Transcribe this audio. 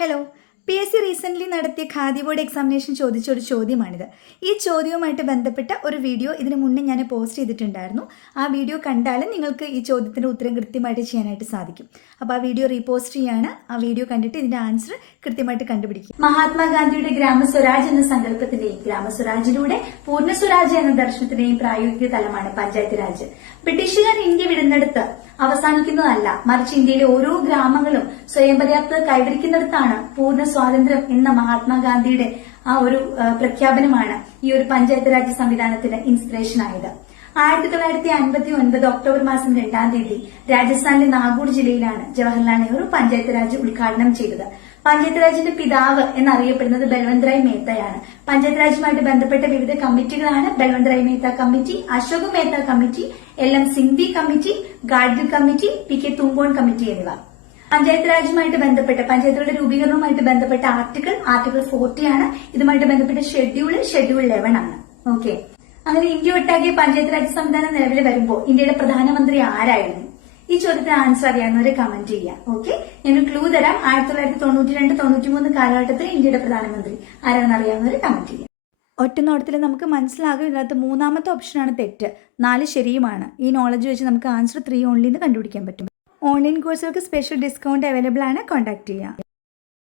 Hello P S C recently നടത്തിയ khadi board examination ചോദിച്ച ഒരു ചോദ്യമാണിത്. ഈ ചോദ്യവുമായിട്ട് ബന്ധപ്പെട്ട ഒരു വീഡിയോ ഇതിന് മുന്നേ ഞാൻ പോസ്റ്റ് ചെയ്തിട്ടുണ്ടായിരുന്നു. ആ വീഡിയോ കണ്ടാലും നിങ്ങൾക്ക് ഈ ചോദ്യത്തിന്റെ ഉത്തരം കൃത്യമായിട്ട് ചെയ്യാനായിട്ട് സാധിക്കും. അപ്പോൾ ആ വീഡിയോ റീപോസ്റ്റ് ചെയ്യാണ്. ആ വീഡിയോ കണ്ടിട്ട് ഇതിന്റെ ആൻസർ കൃത്യമായിട്ട് കണ്ടുപിടിക്കും. മഹാത്മാഗാന്ധിയുടെ ഗ്രാമസ്വരാജ് എന്ന സങ്കല്പത്തിന്റെയും ഗ്രാമസ്വരാജിലൂടെ പൂർണ സ്വരാജ് എന്ന ദർശനത്തിന്റെയും പ്രായോഗിക തലമാണ് പഞ്ചായത്ത് രാജ്. ബ്രിട്ടീഷുകാർ ഇന്ത്യ വിടുന്നെടുത്ത് അവസാനിക്കുന്നതല്ല മറിച്ച് ഇന്ത്യയിലെ ഓരോ ഗ്രാമങ്ങളും സ്വയം പര്യാപ്തത കൈവരിക്കുന്നിടത്താണ് പൂർണ സ്വാതന്ത്ര്യം എന്ന മഹാത്മാഗാന്ധിയുടെ ആ ഒരു പ്രഖ്യാപനമാണ് ഈ ഒരു പഞ്ചായത്ത് രാജ് സംവിധാനത്തിന് ഇൻസ്പിറേഷൻ ആയത്. ആയിരത്തി തൊള്ളായിരത്തി അൻപത്തി ഒൻപത് ഒക്ടോബർ മാസം രണ്ടാം തീയതി രാജസ്ഥാനിലെ നാഗൂർ ജില്ലയിലാണ് ജവഹർലാൽ നെഹ്റു പഞ്ചായത്ത് രാജ് ഉദ്ഘാടനം ചെയ്തത്. പഞ്ചായത്ത് രാജിന്റെ പിതാവ് എന്നറിയപ്പെടുന്നത് ബൽവന്ത്രായ് മേത്തയാണ്. പഞ്ചായത്ത് രാജുമായിട്ട് ബന്ധപ്പെട്ട വിവിധ കമ്മിറ്റികളാണ് Balwantrai Mehta committee Ashok Mehta committee L M Singhvi committee Gadgil committee P K Thungon committee എന്നിവ. പഞ്ചായത്ത് രാജുമായിട്ട് ബന്ധപ്പെട്ട പഞ്ചായത്തുകളുടെ രൂപീകരണവുമായിട്ട് ബന്ധപ്പെട്ട ആർട്ടിക്കിൾ ആർട്ടിക്കിൾ ഫോർട്ടി ആണ്. ഇതുമായിട്ട് ബന്ധപ്പെട്ട ഷെഡ്യൂൾ ഷെഡ്യൂൾ ലെവൻ ആണ്. ഓക്കെ അങ്ങനെ ഇന്ത്യ ഒട്ടാകെ പഞ്ചായത്ത് രാജ് സംവിധാനം നിലവിൽ വരുമ്പോൾ ഇന്ത്യയുടെ പ്രധാനമന്ത്രി ആരായിരുന്നു? ഈ ചോദ്യത്തിന് ആൻസർ അറിയാവുന്നവരെ കമന്റ് ചെയ്യാം ഓക്കെ ഞാൻ ക്ലൂ തരാം. ആയിരത്തി തൊള്ളായിരത്തി തൊണ്ണൂറ്റി രണ്ട് തൊണ്ണൂറ്റി മൂന്ന് കാലഘട്ടത്തിൽ ഇന്ത്യയുടെ പ്രധാനമന്ത്രി ആരാണെന്ന് അറിയാവുന്നവരെ കമന്റ് ചെയ്യാം ഒറ്റ നോട്ടത്തിൽ നമുക്ക് ഇതിനകത്ത് മൂന്നാമത്തെ ഓപ്ഷനാണ് തെറ്റ്. നാല് ശരിയുമാണ്. ഈ നോളജ് വെച്ച് നമുക്ക് ആൻസർ ത്രീ ഓൺലി എന്ന് കണ്ടുപിടിക്കാൻ പറ്റും. ഓൺലൈൻ കോഴ്സുകൾക്ക് സ്പെഷ്യൽ ഡിസ്കൗണ്ട് അവൈലബിൾ ആണ് കോൺടാക്ട് ചെയ്യുക